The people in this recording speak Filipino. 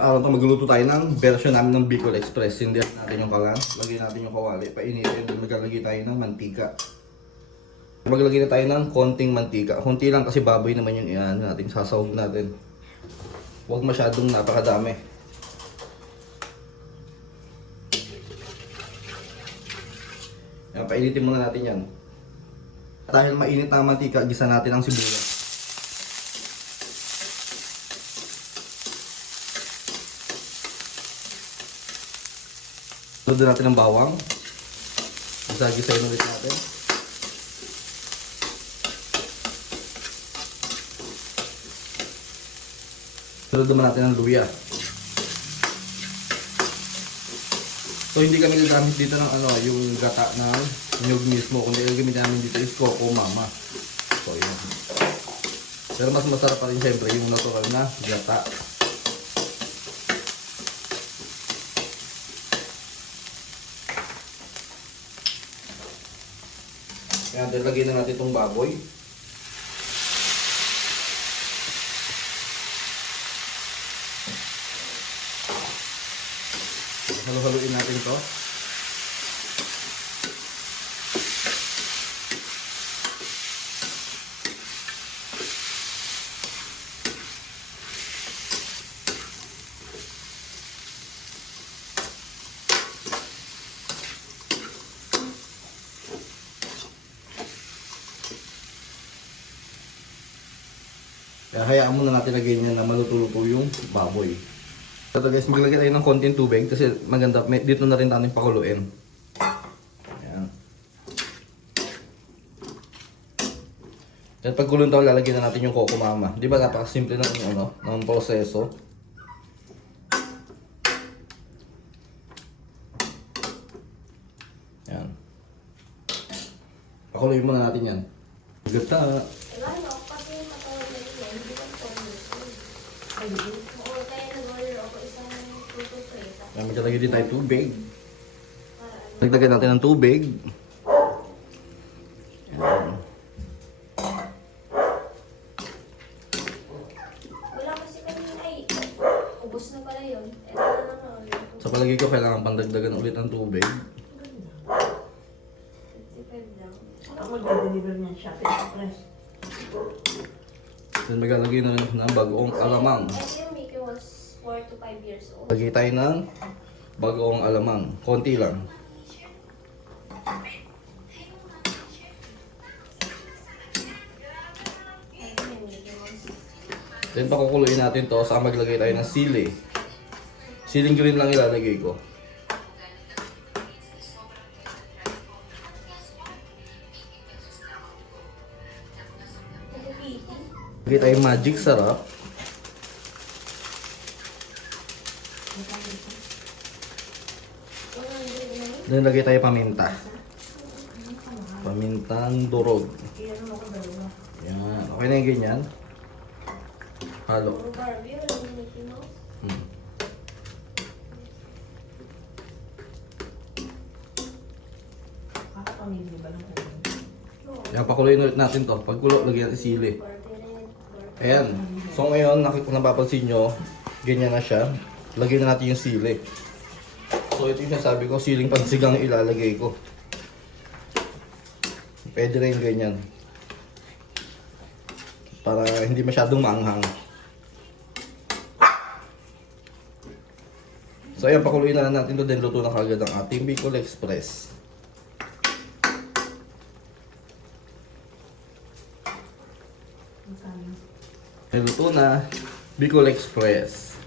Araw to magluluto tayo ng version namin ng Bicol Express. Hindi natin yung kalan, lagyan natin yung kawali, painitin, maglalagay tayo ng mantika. Maglagay na tayo ng konting mantika. Konti lang kasi baboy naman yung iyan natin, sasawag natin. Huwag masyadong napakadami. Yan, painitin muna natin yan. Dahil mainit na ang mantika, gisa natin ang sibuyas. Sunod natin ang bawang. Gisa-gisayin ulit natin. Sunod naman natin ang luya. So hindi kami gagamit dito ng yung gata ng nyug mismo. Kundi gagamit namin dito is coco mama. So yun. Pero mas masarap pa rin syempre yung natural na gata. Kaya lagyan na natin itong baboy. Halo-haluin natin ito. Kaya hayaan muna natin lagyan niya na maluto-luto yung baboy. So guys, maglagay tayo ng konting tubig kasi maganda, dito na rin natin pakuluin. Ayan. At pag kulong daw, lalagyan na natin yung coco mama. Di ba napakasimple na ng proseso. Ayan. Pakuluin muna natin yan. Gata. Maglalagay din tayo tubig. Nagdagan natin ng tubig. Wala kasi kami ay ubos na pala yun. Sa palagi ko kailangan pandagdagan ulit ng tubig. 55 lang. Ako mag-deliver niyan Shopee Express. Then maglalagay na rin ng bagoong alamang. I think Mickey was 4 to 5 years old. Lagay tayo ng bagoong alamang. Konti lang. Then pakukuluin natin to, saka maglagay tayo ng sili. Siling green lang ilalagay ko. Lagay tayo magic sarap. Then lagay tayo paminta. Pamintang durog. Yan. Okay na yung ganyan. Halo. Barbie, wala ni Mickey Mouse. Kakapamili ba lang kayo? Yan, pakuluin ulit natin to. Pagkulo, lagyan natin sili. Ayan. So ngayon, kung napapansin nyo, ganyan na siya. Lagyan na natin yung sili. So ito yung sabi ko, siling pansigang ilalagay ko. Pwede rin ganyan. Para hindi masyadong maanghang. So ayan, pakuluin na natin ito. Then luto na kagad ang ating Bicol Express. Luto na Bicol Express.